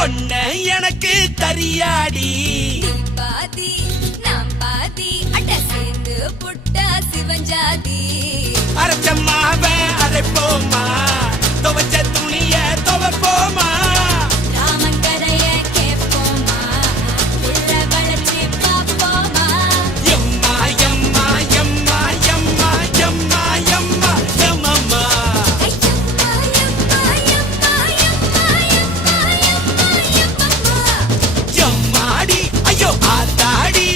ஒன்ன எனக்கு தரியாடி பாதி நாம் பாதி அட சேர்ந்து புட்டா சிவஞ்சாதி அரைச்சம்மாவ அரைப்போமா துவச்ச துணிய துவப்போமா ராமன் கதைய கேட்போமா உள்ள வளர்ச்சி பார்ப்போமா எம்மா எம்மா எம்மா எம்மா எம்மா எம்மா எம்மம்மா ஐயம்மா எம்மா எம்மா எம்மா எம்மா எம்மா எம்மம்மா எம்மாடி ஐயோ ஆத்தாடி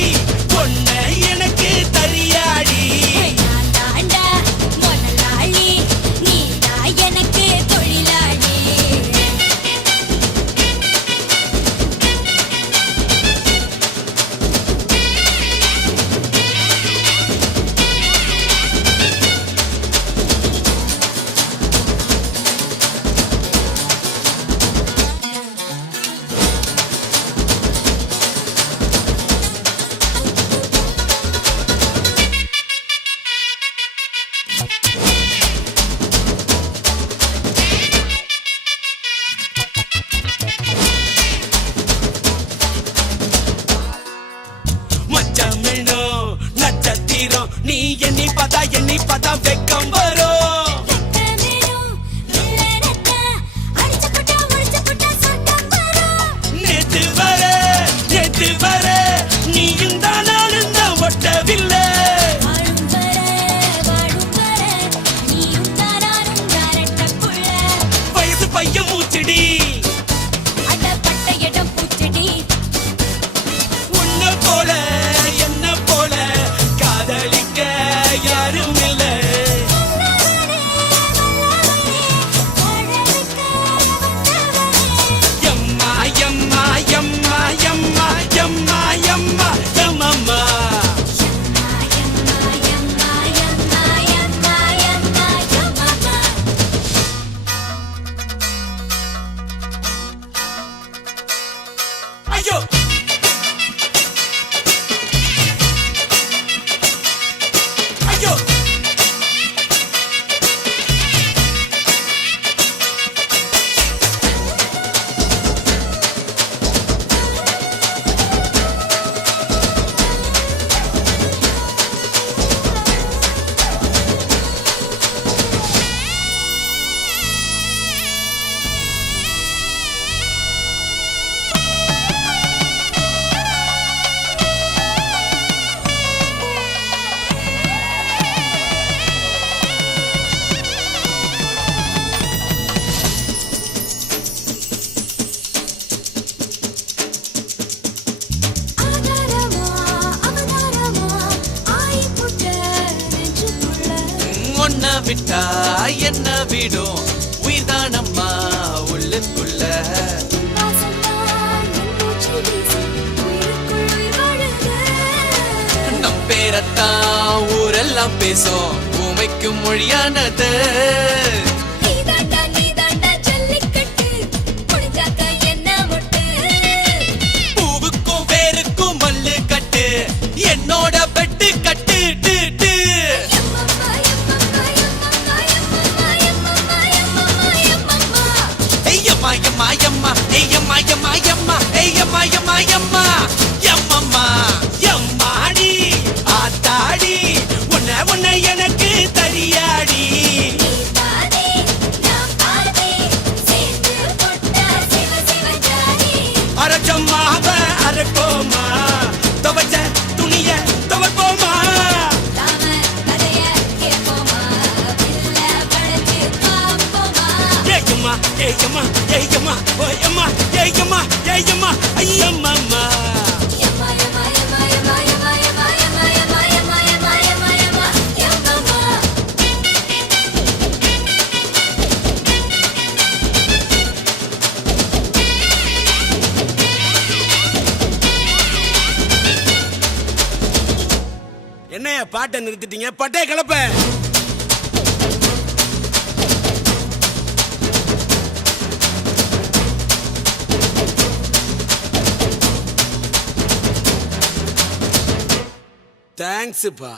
ஒன்ன எனக்கு தரியாடி நான் தாண்டா முதலாளி நீதான் எனக்கு தொழிலாளி மச்சமிழோ நட்சத்திரம் நீ எண்ணி பார்த்தா வெக்கம் வரும் நேத்து வர நீயும் தான் நானும் தான் ஒட்டவில்லை வயசு பையன் மூச்சடி உன்னை போல என்ன போல காதலிக்க யாரும் இல்லை எம்மா எம்மா எம்மா எம்மா எம்மா எம்மா எம்மம்மா ஐயோ ஐயோ ஒன்ன விட்டா என்ன விடும் உயிர்தானம்மா உள்ளுக்குள்ள நம் பேரத்தான் ஊரெல்லாம் பேசும் உமைக்கும் மொழியானது பூவுக்கும் வேருக்கும் மல்லு கட்டு என்னோட பெட்டு கட்டு டு, டு. ஐயம்மா எம்மா எம்மா ஐயம்மா எம்மா எம்மா ஐயம்மா எம்மா எம்மா எம்மம்மா எம்மாடி ஆத்தாடி உன்னை எனக்கு தரியாடி அரைச்சம்மாவ அரைப்போமா துவச்ச துணிய துவப்போமா ஏயம்மா ஏயம்மா ஏயம்மா ஓயம்மா ஏயம்மா ஏயம்மா ஐயம்மம்மா என்னைய பாட்டை நிறுத்திட்டீங்க பட்டே கலப்ப தேங்க்ஸ்ப்பா.